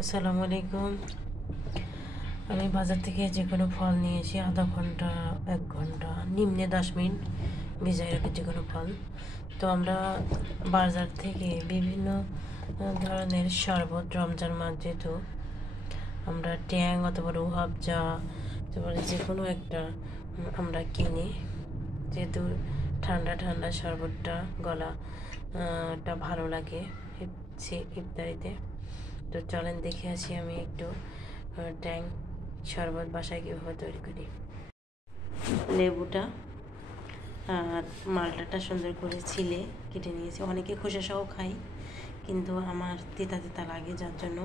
আসসালামু আলাইকুম। আমি বাজার থেকে যে কোনো ফল নিয়ে এসে আধা ঘন্টা 1 ঘন্টা নিম্নে 10 মিনিট ভিজাই রাখি যে কোনো ফল। তো আমরা বাজার থেকে বিভিন্ন ধরনের শরবত, রমজান মাস যেহেতু আমরা ট্যাং অথবা রুহাবজা তারপরে যে কোনো একটা আমরা কিনি, যেহেতু ঠান্ডা ঠান্ডা শরবতটা টা ভালো লাগে ইফতারিতে। তো চলেন দেখে আসি আমি একটু ট্যাং শরবত বাসায় কীভাবে তৈরি করি। লেবুটা আর মালটাটা সুন্দর করে ছিলে কেটে নিয়েছি। অনেকে খোসা সহ খাই, কিন্তু আমার তিতা তিতা লাগে, যার জন্য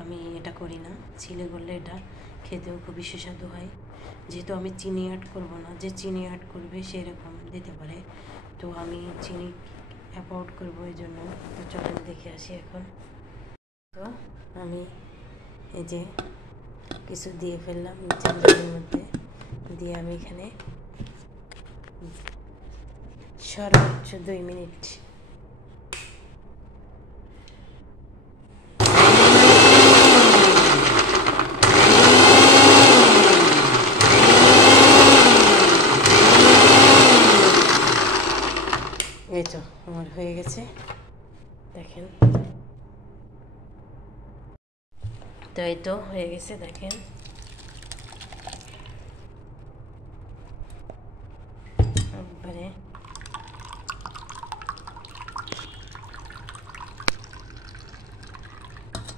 আমি এটা করি না। ছিলে করলে এটা খেতেও খুবই সুস্বাদু হয়। যেহেতু আমি চিনি অ্যাড করব না, যে চিনি অ্যাড করবে সেরকম দিতে পারে, তো আমি চিনি অ্যাভয়েড করবো এই জন্য। তো চলেন দেখে আসি এখন। তো আমি এই যে কিছু দিয়ে ফেললাম চিনির মধ্যে, দিয়ে আমি এখানে সর্বোচ্চ 2 মিনিট এই তো আমার হয়ে গেছে, দেখেন। তো এই তো হয়ে গেছে, দেখেন। একবারে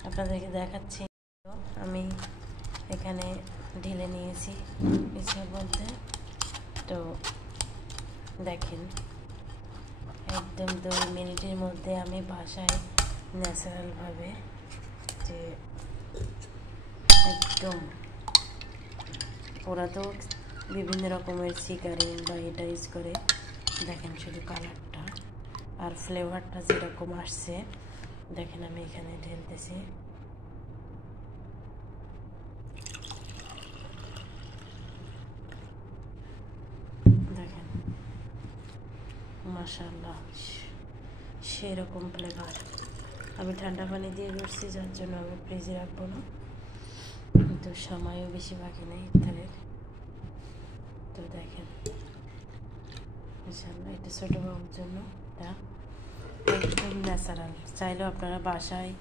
আপনাদেরকে দেখাচ্ছি। আমি এখানে ঢেলে নিয়েছি কিছুর মধ্যে, তো দেখেন একদম 2 মিনিটের মধ্যে আমি বাসায় ন্যাচারালভাবে যে একদম, ওরা তো বিভিন্ন রকমের সিকারিন বা এটা ইউজ করে, দেখেন শুধু কালারটা আর ফ্লেভারটা যেরকম আসছে, দেখেন আমি এখানে ঢেলতেছি। দেখেন মাশাআল্লাহ, সেরকম ফ্লেভার। আমি ঠান্ডা পানি দিয়ে করছি, যার জন্য আমি ফ্রিজে রাখবো না, কিন্তু সময়ও বেশি বাকি নেই ইফতারের। তো দেখেন মাশাআল্লাহ, এটা ছোটো বাবুর জন্য এটা একদম ন্যাচারাল। চাইলেও আপনারা বাসায়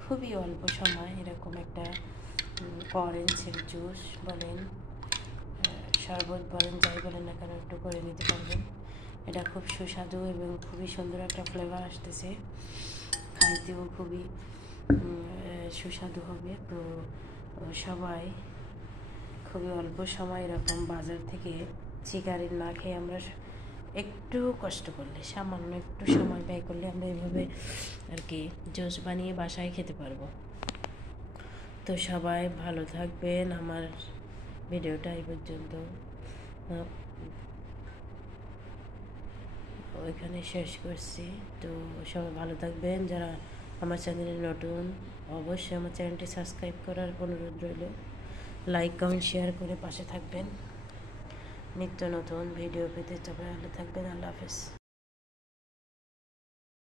খুবই অল্প সময় এরকম একটা অরেঞ্জের জুস বলেন, শরবত বলেন, যাই বলেন না কেন, একটু করে নিতে পারবেন। এটা খুব সুস্বাদু এবং খুবই সুন্দর একটা ফ্লেভার আসতেছে, খাইতেও খুবই সুস্বাদু হবে। তো সবাই খুবই অল্প সময় এরকম বাজার থেকে সিগারেট না খেয়ে আমরা একটু কষ্ট করলে, সামান্য একটু সময় ব্যয় করলে আমরা এভাবে আর কি জুস বানিয়ে বাসায় খেতে পারবো। তো সবাই ভালো থাকবেন। আমার ভিডিওটা এই পর্যন্ত ওইখানে শেষ করছি। তো সবাই ভালো থাকবেন। যারা আমার চ্যানেলে নতুন, অবশ্যই আমার চ্যানেলটি সাবস্ক্রাইব করার অনুরোধ রইল। লাইক, কমেন্ট, শেয়ার করে পাশে থাকবেন। নিত্য নতুন ভিডিও পেতে তবে ভালো থাকবেন। আল্লাহ হাফেজ।